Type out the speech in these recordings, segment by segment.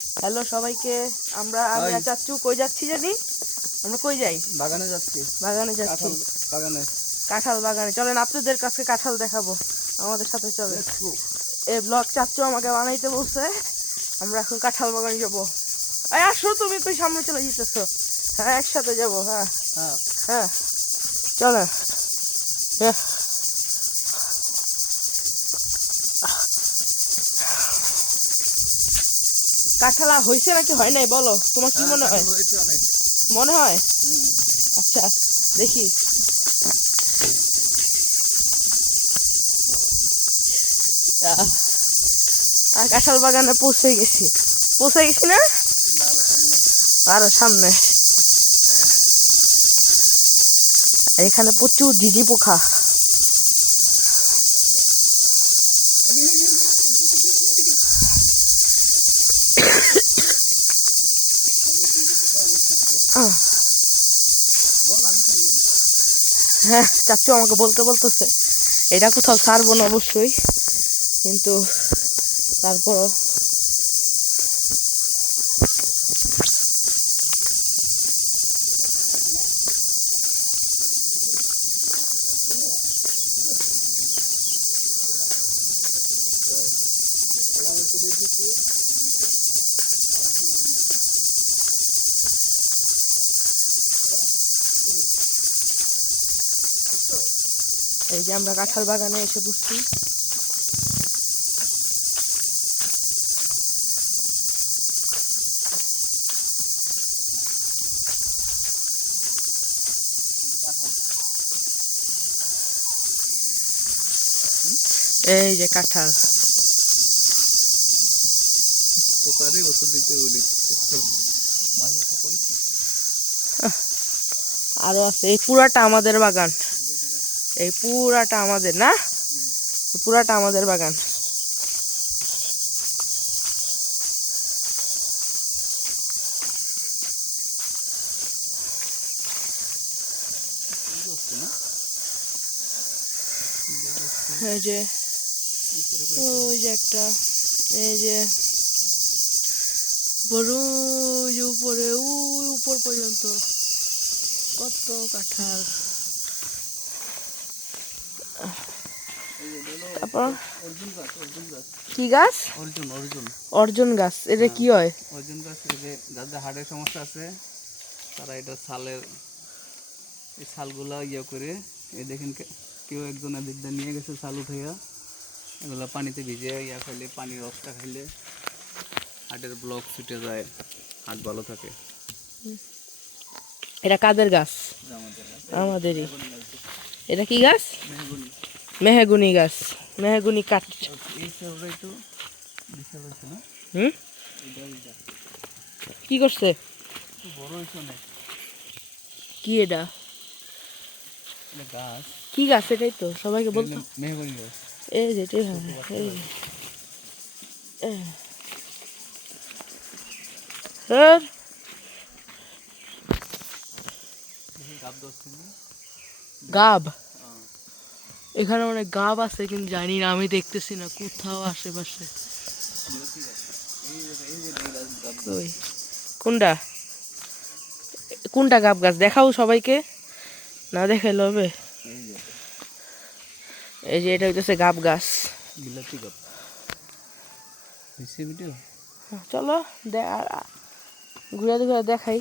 Hello সবাইকে, আমি আর চাচ্চু কই যাচ্ছি জানি? আমরা কই যাই? বাগানে যাচ্ছি। বাগানে যাচ্ছি, বাগানে কাঁঠাল বাগানে। চলেন আপনাদের কাছে কাঁঠাল দেখাবো, আমাদের সাথে চলেন। এই ব্লগ চাচ্চু আমাকে বানাইতে বলছে, আমরা এখন কাঁঠাল বাগানে যাবো। এই আসো, তুমি কই সামনে চলে যেতেছো? হ্যাঁ একসাথে যাবো। হ্যাঁ হ্যাঁ হ্যাঁ চলেন। হ্যাঁ কাঁঠাল হয়েছে নাকি হয় নাই বলো, তোমার কি মনে হয়? হয়েছে অনেক মনে হয়। আচ্ছা দেখি। আর কাঁঠাল বাগানে পৌঁছে গেছি না? আরো সামনে। এখানে প্রচুর ঝিঝি পোকা। হ্যাঁ চাচ্চু আমাকে বলতেছে এটা কোথাও ছাড়বো না অবশ্যই, কিন্তু তারপরও এই যে আমরা কাঁঠাল বাগানে এসে বসছি। এই যে কাঁঠাল, পোকারে ওষুধ দিতে বলি। আরো আছে। এই পুরাটা আমাদের বাগান, এই পুরাটা আমাদের না, পুরাটা আমাদের বাগান। এই যে ওই যে একটা, এই যে বড়, ওই যে উপরে, ওই উপর পর্যন্ত কত কাঁঠাল। তারপর কি গাছ? অর্জুন গাছ। এটা কি হয়? অর্জুন গাছ, এই যে যাদের হার্টের সমস্যা আছে তারা এটা ছালের, এই ছালগুলা করে, এই দেখেন কেউ একজন এদিকটা নিয়ে গেছে ছাল উঠাইয়া, এগুলা পানিতে ভিজে খাইলে, পানির রসটা খাইলে হার্টের ব্লক ছুটে যায়, হার্ট ভালো থাকে। এটা কাদের গাছ? আমাদেরই। এটা কি গাছ? মেহগুনি গাছ, মেহগুনি কাঠ। কি করছে? কি এটা? কি গাছ এটাই তো সবাইকে বলতো। এই যে গাব। এখানে অনেক গাব আছে কিন্তু জানি না, আমি দেখতেছি না কোথাও আশেপাশে। কোনটা কোনটা গাব গাছ দেখাও সবাইকে, না দেখাইলে হবে? এই যে এটা হইতেছে গাব গাছ। চলো ঘুরে ঘুরে দেখাই।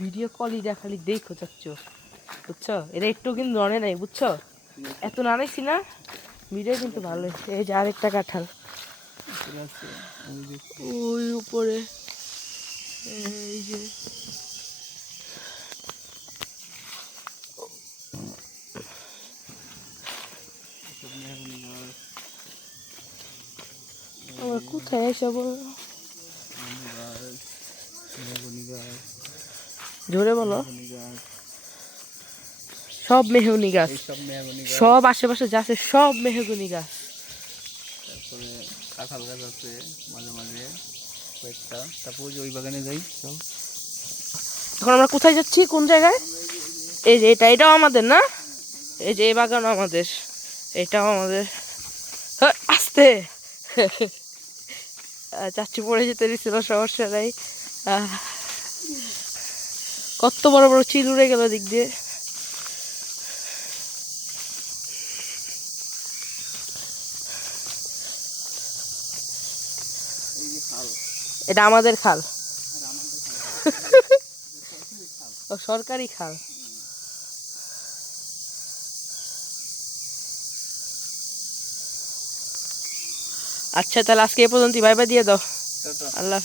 ভিডিও কলই দেখালি দেখো চাচ্ছ, বুঝছো? এটা একটু কিন্তু নড়ে নাই, বুঝছো? এত নাড়াইছি না, ভিডিও কিন্তু ভালো হয়েছে। এই যে আরেকটা কাঁঠাল ওই উপরে, এই যে আবার কোথায় এসে বলো, জোরে বলো। সব মেহগুনি গাছ, সব আশেপাশে যা আছে সব মেহগুনি গাছ। তারপরে কাঁঠাল গাছ আছে মাঝে মাঝে কয়েকটা। তারপর ওই বাগানে যাই চল। এখন আমরা কোথায় যাচ্ছি, কোন জায়গায়? এই যে এটাও আমাদের না, এই যে এই বাগানও আমাদের। এটাও আমাদের আস্তে চাচ্ছি পড়ে যেতে দিছিল, সমস্যা নাই। কত বড় বড় চিল উড়ে গেল দিক দিয়ে। এটা আমাদের খাল, ও সরকারি খাল। আচ্ছা তাহলে আজকে এ পর্যন্তই, বাই বাই দিয়ে দাও, টাটা। আল্লাহ হাফেজ।